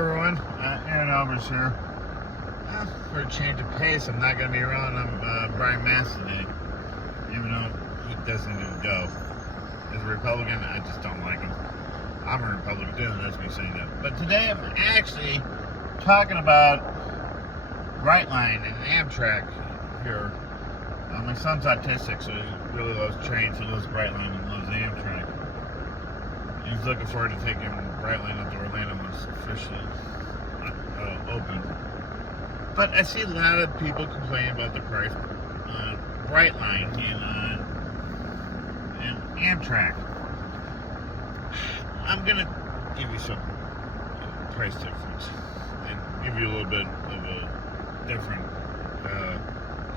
everyone, Aaron Albers here. For a change of pace, I'm not going to be around Brian Mast today, even though he doesn't even go. As a Republican, I just don't like him. I'm a Republican too, that's me saying that. But today I'm actually talking about Brightline and Amtrak here. My son's autistic, so he really loves trains. He loves Brightline and loves Amtrak. He's looking forward to taking Brightline up to Orlando when it's officially open. But I see a lot of people complaining about the price on Brightline and Amtrak. I'm going to give you some price difference and give you a little bit of a different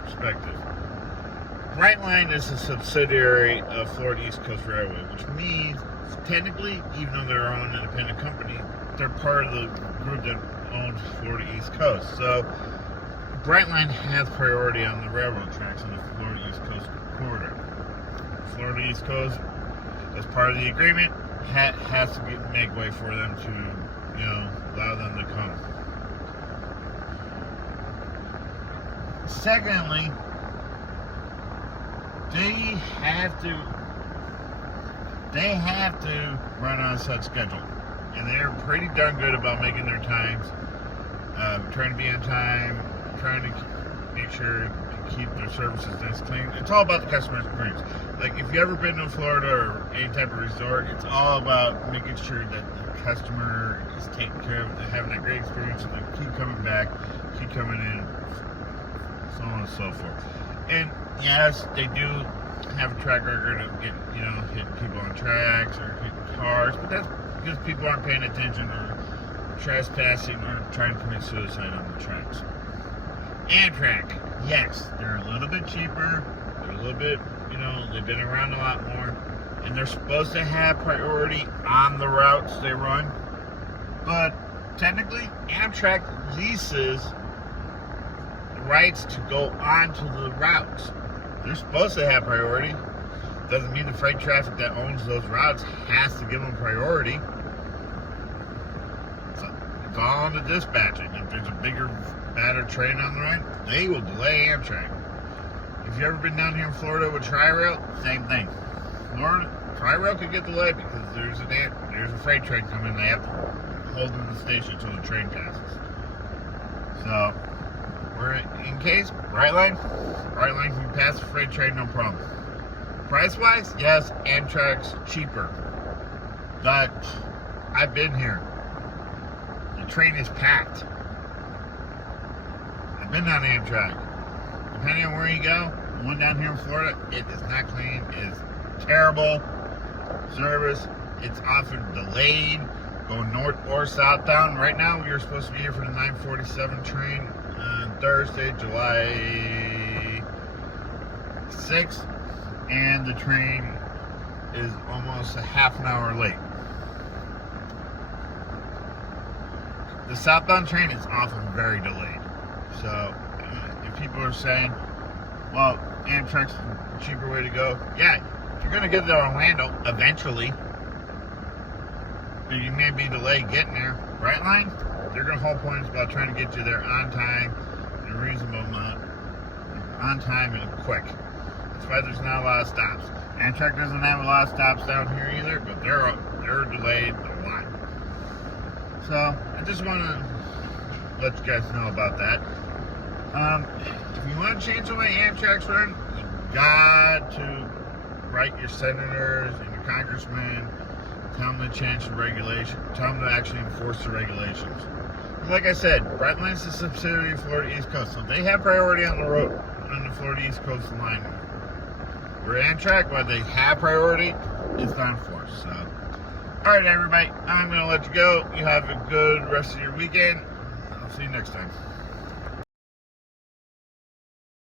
perspective. Brightline is a subsidiary of Florida East Coast Railway, which means technically, even though they're their own independent company, they're part of the group that owns Florida East Coast. So Brightline has priority on the railroad tracks on the Florida East Coast corridor. Florida East Coast, as part of the agreement, has to make way for them to, allow them to come. Secondly, they have to run on a set schedule, and they're pretty darn good about making their times, trying to be on time, trying to make sure to keep their services nice and clean. It's all about the customer experience. Like, if you've ever been to Florida or any type of resort, it's all about making sure that the customer is taken care of, they're having that great experience, and they keep coming back, keep coming in, so on and so forth. And yes, they do have a track record of hitting people on tracks or hitting cars, but that's because people aren't paying attention or trespassing or trying to commit suicide on the tracks. Amtrak, yes, they're a little bit cheaper, they're a little bit, they've been around a lot more, and they're supposed to have priority on the routes they run, but technically Amtrak leases rights to go onto the routes. They're supposed to have priority. Doesn't mean the freight traffic that owns those routes has to give them priority. So it's all on the dispatching. If there's a bigger, badder train on the right, they will delay Amtrak. If you've ever been down here in Florida with Tri-Rail, same thing. Florida, Tri-Rail could get delayed because there's a freight train coming. They have to hold in the station until the train passes. So in case, Brightline can pass the freight train, no problem. Price-wise, yes, Amtrak's cheaper. But I've been here. The train is packed. I've been on Amtrak. Depending on where you go, the one down here in Florida, it is not clean. It is terrible service. It's often delayed, going north or southbound. Right now, we are supposed to be here for the 9:47 train. Thursday, July 6th, and the train is almost a half an hour late. The southbound train is often very delayed. So, if people are saying, well, Amtrak's a cheaper way to go, yeah, you're going to get to Orlando eventually. You may be delayed getting there. Brightline, their whole point is about trying to get you there on time, in a reasonable amount, on time and quick. That's why there's not a lot of stops. Amtrak doesn't have a lot of stops down here either, but they're delayed a lot. So I just want to let you guys know about that. If you want to change the way Amtrak's run, you got to write your senators and your congressmen, tell them to change the regulation, tell them to actually enforce the regulations. Like I said, Brightline's a subsidiary of Florida East Coast, so they have priority on the road, on the Florida East Coast line. We're Amtrak, but they have priority, it's not enforced. So, alright everybody, I'm going to let you go. You have a good rest of your weekend. I'll see you next time.